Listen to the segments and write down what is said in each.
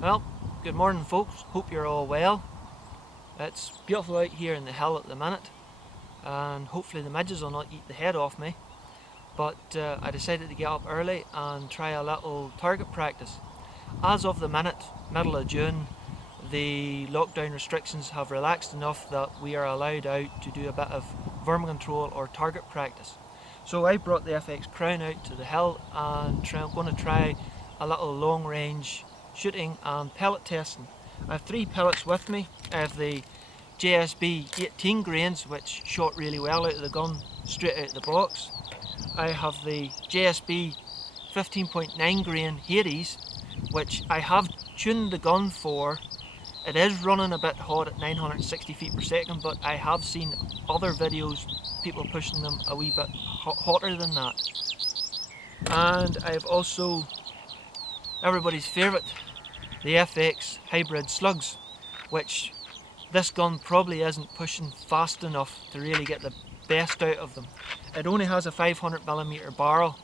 Well, good morning folks, hope you're all well. It's beautiful out here in the hill at the minute, and hopefully the midges will not eat the head off me. But I decided to get up early and try a little target practice. As of the minute, middle of June, the lockdown restrictions have relaxed enough that we are allowed out to do a bit of vermin control or target practice. So I brought the FX Crown out to the hill and I'm going to try a little long range shooting and pellet testing. I have 3 pellets with me. I have the JSB 18gr, which shot really well out of the gun straight out of the box. I have the JSB 18gr Hades, which I have tuned the gun for. It is running a bit hot at 960 feet per second, but I have seen other videos, people pushing them a wee bit hotter than that. And I've also everybody's favourite, the FX Hybrid Slugs, which this gun probably isn't pushing fast enough to really get the best out of them. It only has a 500mm barrel,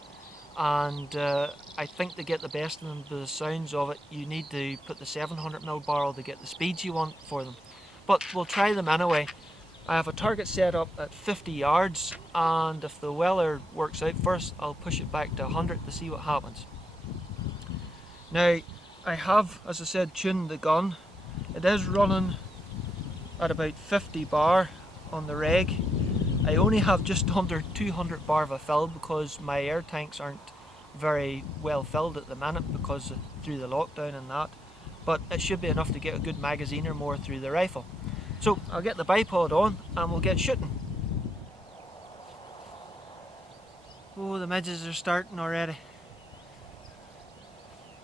and I think to get the best of them, by the sounds of it, you need to put the 700mm barrel to get the speeds you want for them. But we'll try them anyway. I have a target set up at 50 yards, and if the weather works out first, I'll push it back to 100 to see what happens. Now, I have, as I said, tuned the gun. It is running at about 50 bar on the reg. I only have just under 200 bar of a fill because my air tanks aren't very well filled at the minute because through the lockdown and that, but it should be enough to get a good magazine or more through the rifle. So I'll get the bipod on and we'll get shooting. Oh, the midges are starting already.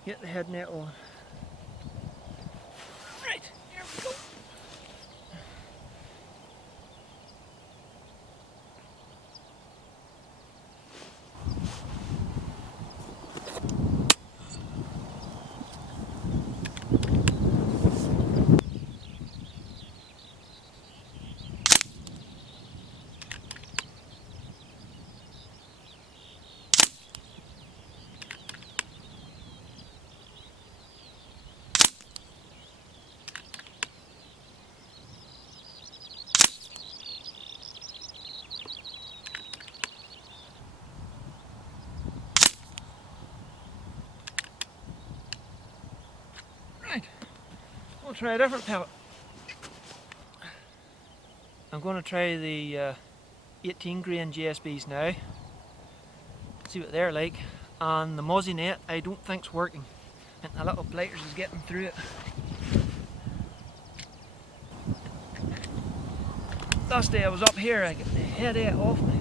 Get the head net on. Right, here we go. Right, we'll try a different pellet. I'm going to try the 18gr JSBs now, see what they're like, and the mozzie net I don't think's working, and the little blighters is getting through it. Last day I was up here, I got the head ate off me.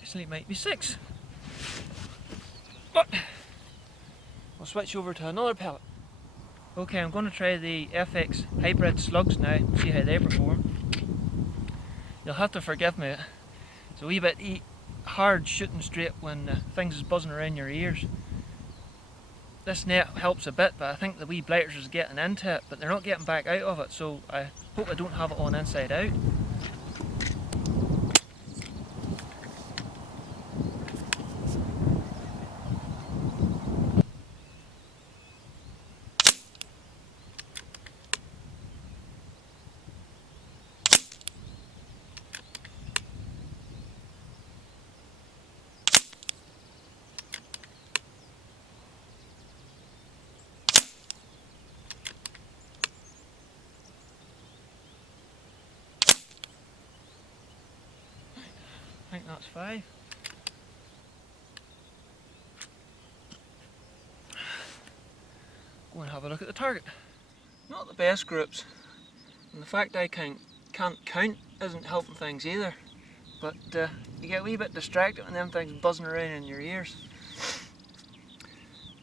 Actually, it might be 6. But I'll switch over to another pellet. Okay, I'm going to try the FX Hybrid Slugs now, see how they perform. You'll have to forgive me, it's a wee bit hard shooting straight when things is buzzing around your ears. This net helps a bit, but I think the wee blighters is getting into it, but they're not getting back out of it, so I hope I don't have it on inside out. I think that's 5. Go and have a look at the target. Not the best groups. And the fact I can't count isn't helping things either. But you get a wee bit distracted when them things buzzing around in your ears.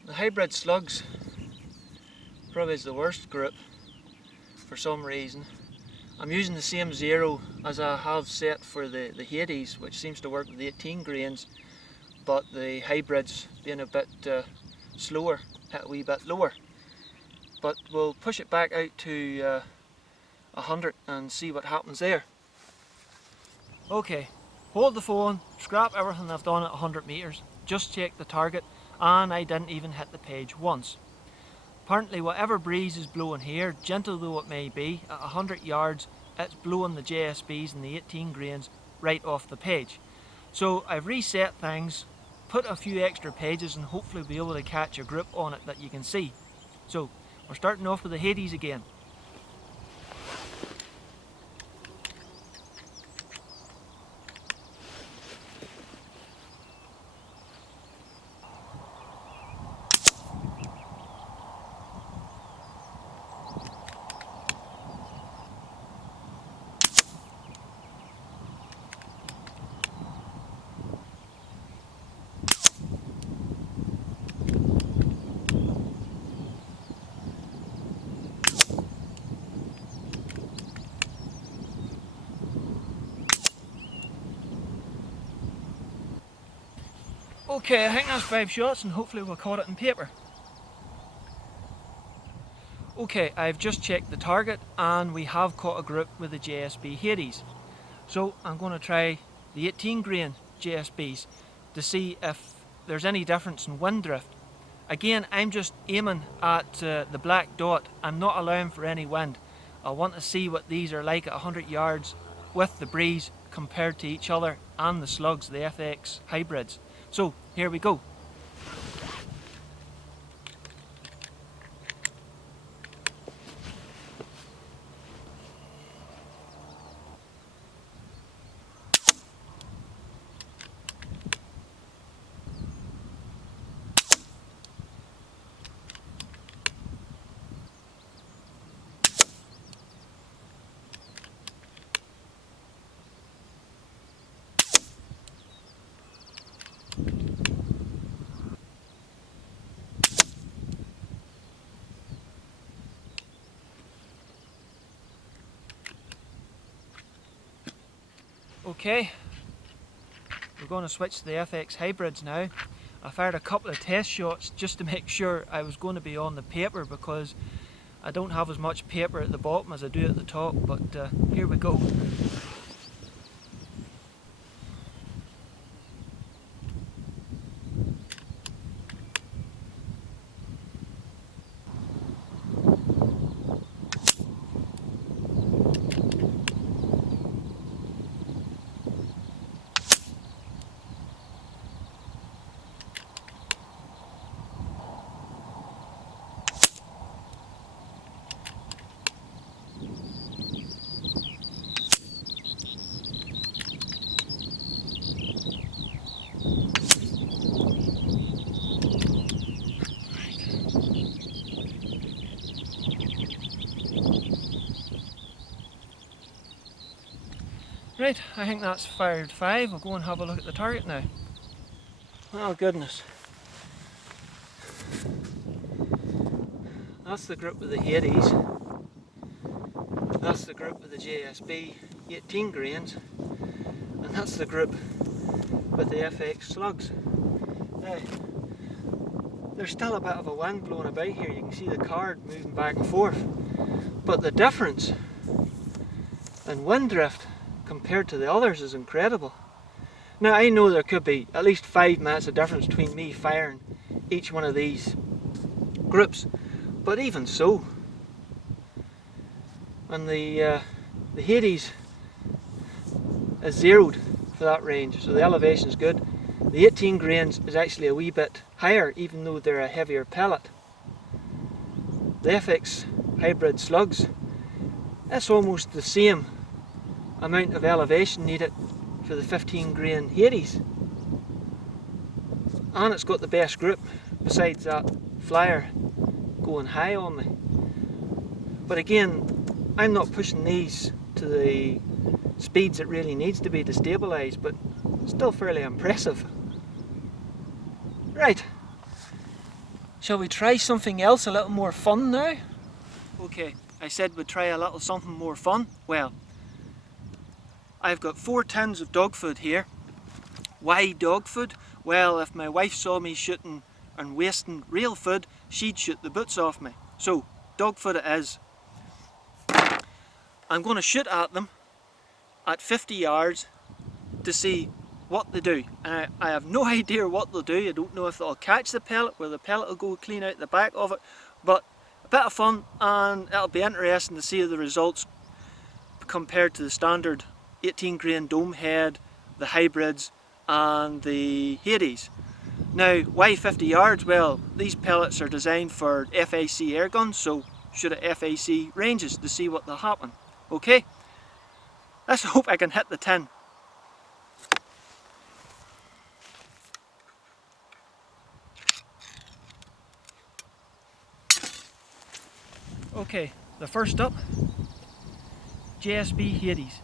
The Hybrid Slugs probably is the worst group for some reason. I'm using the same zero as I have set for the Hades, which seems to work with the 18 grains, but the hybrids being a bit slower, hit a wee bit lower. But we'll push it back out to 100 and see what happens there. Okay, hold the phone, scrap everything I've done at 100 metres, just check the target, and I didn't even hit the page once. Apparently whatever breeze is blowing here, gentle though it may be, at 100 yards it's blowing the JSBs and the 18 grains right off the page. So I've reset things, put a few extra pages, and hopefully be able to catch a group on it that you can see. So we're starting off with the Hades again. Okay, I think that's 5 shots and hopefully we'll caught it in paper. Okay, I've just checked the target and we have caught a group with the JSB Hades. So I'm going to try the 18 grain JSBs to see if there's any difference in wind drift. Again, I'm just aiming at the black dot. I'm not allowing for any wind. I want to see what these are like at 100 yards with the breeze compared to each other and the slugs, the FX hybrids. So here we go. Okay, we're going to switch to the FX hybrids now. I fired a couple of test shots just to make sure I was going to be on the paper, because I don't have as much paper at the bottom as I do at the top, but here we go. Right, I think that's fired 5. I'll go and have a look at the target now. Oh goodness. That's the group with the Hades. That's the group with the JSB 18 grains. And that's the group with the FX Slugs. Now, there's still a bit of a wind blowing about here. You can see the card moving back and forth. But the difference in wind drift compared to the others is incredible. Now I know there could be at least 5 minutes of difference between me firing each one of these groups, but even so, and the Hades is zeroed for that range, so the elevation is good. The 18 grains is actually a wee bit higher, even though they're a heavier pellet. The FX Hybrid Slugs, that's almost the same amount of elevation needed for the 15 grain Hades, and it's got the best grip besides that flyer going high on me. But again, I'm not pushing these to the speeds it really needs to be to stabilise, but still fairly impressive. Right, shall we try something else a little more fun now? Okay, I said we'd try a little something more fun. Well, I've got 4 tins of dog food here. Why dog food? Well, if my wife saw me shooting and wasting real food, she'd shoot the boots off me. So, dog food it is. I'm going to shoot at them at 50 yards to see what they do. I have no idea what they'll do. I don't know if they'll catch the pellet, where the pellet will go clean out the back of it, but a bit of fun, and it'll be interesting to see the results compared to the standard 18 grain dome head, the hybrids and the Hades. Now, why 50 yards? Well, these pellets are designed for FAC air guns, so shoot at FAC ranges to see what will happen. Okay, let's hope I can hit the tin. Okay, the first up, JSB Hades.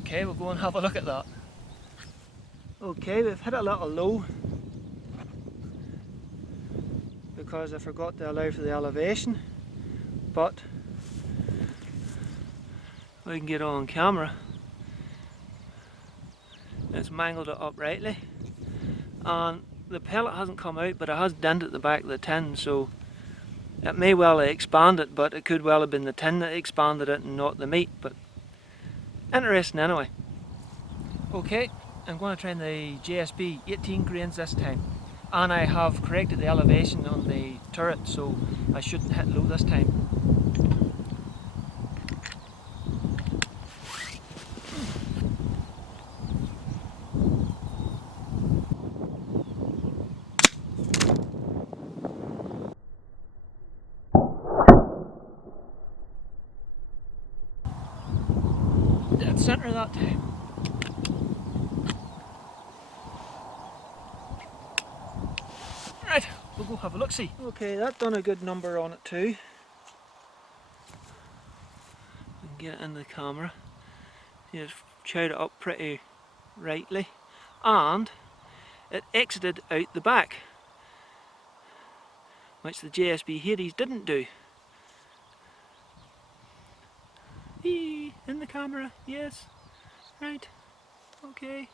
Okay, we'll go and have a look at that. Okay, we've hit a little low because I forgot to allow for the elevation, but I can get on camera. It's mangled it uprightly, and the pellet hasn't come out, but it has dented the back of the tin, so it may well have expanded, but it could well have been the tin that expanded it and not the meat. But interesting anyway. Okay, I'm going to try the JSB 18 grains this time, and I have corrected the elevation on the turret, so I shouldn't hit low this time. Dead centre that time. Right, we'll go have a look-see. Okay, that done a good number on it too. Get it in the camera. Just chowed it up pretty rightly, and it exited out the back, which the JSB Hades didn't do. In the camera, yes. Right, okay,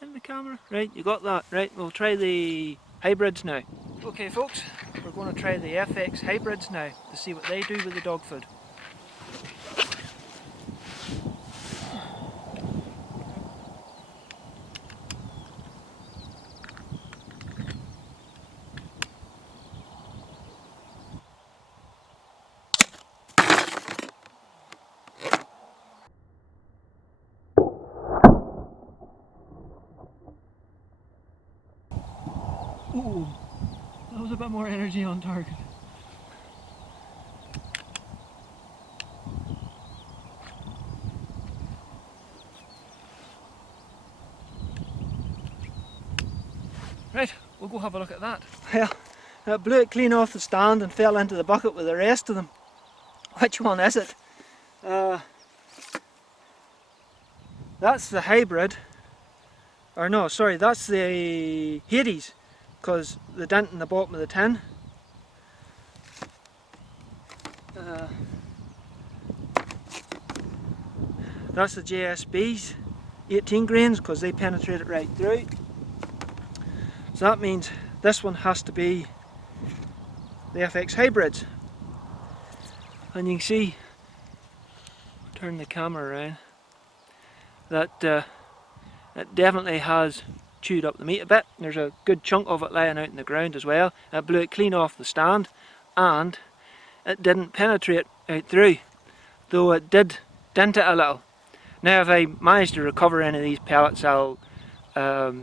in the camera. Right, you got that. Right, we'll try the hybrids now. Okay folks, we're going to try the FX hybrids now to see what they do with the dog food. Ooh, that was a bit more energy on target. Right, we'll go have a look at that. Well, I blew it clean off the stand and fell into the bucket with the rest of them. Which one is it? That's the hybrid. Or no, sorry, that's the Hades, because the dent in the bottom of the tin. That's the JSB's 18 grains, because they penetrate it right through. So that means this one has to be the FX hybrids. And you can see, turn the camera around, that it definitely has chewed up the meat a bit. There's a good chunk of it lying out in the ground as well. I blew it clean off the stand, and it didn't penetrate out through, though it did dent it a little. Now if I manage to recover any of these pellets, I'll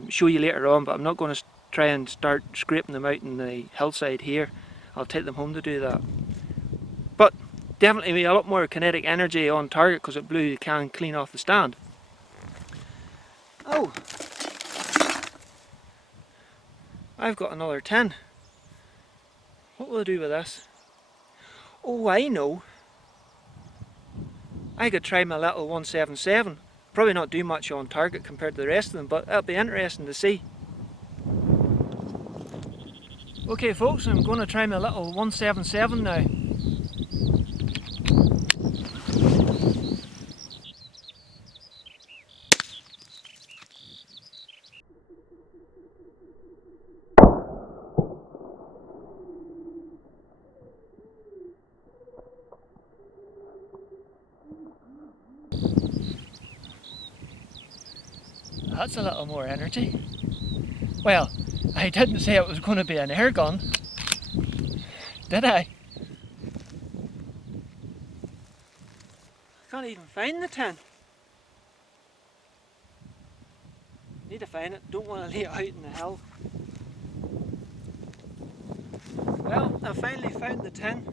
show you later on, but I'm not going to try and start scraping them out in the hillside here, I'll take them home to do that. But definitely a lot more kinetic energy on target because it blew the can clean off the stand. Oh, I've got another tin. What will I do with this? Oh, I know. I could try my little 177. Probably not do much on target compared to the rest of them, but it'll be interesting to see. Okay folks, I'm going to try my little 177 now. That's a little more energy. Well, I didn't say it was going to be an air gun, did I? I can't even find the tin. Need to find it, don't want to lay it out in the hill. Well, I finally found the tin,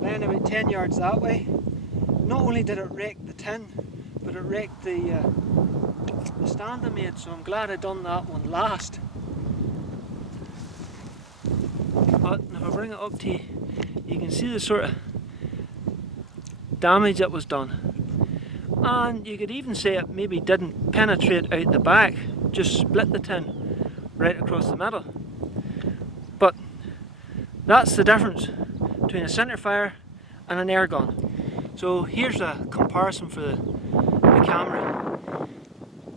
lying about 10 yards that way. Not only did it wreck the tin, but it wrecked the stand I made, so I'm glad I done that one last. But if I bring it up to you, you can see the sort of damage that was done. And you could even say it maybe didn't penetrate out the back, just split the tin right across the middle. But that's the difference between a centre fire and an air gun. So here's a comparison for the camera.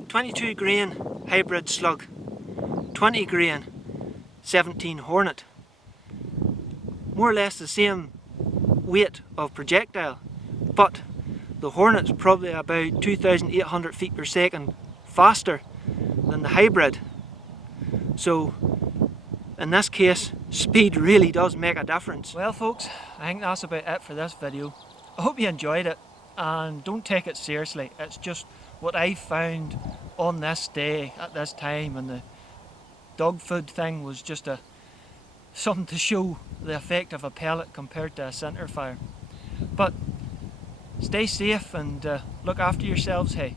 22 grain Hybrid Slug, 20 grain 17 Hornet. More or less the same weight of projectile, but the Hornet's probably about 2,800 feet per second faster than the Hybrid. So in this case, speed really does make a difference. Well folks, I think that's about it for this video. I hope you enjoyed it, and don't take it seriously. It's just what I found on this day at this time, and the dog food thing was just something to show the effect of a pellet compared to a centre fire. But stay safe and look after yourselves, hey.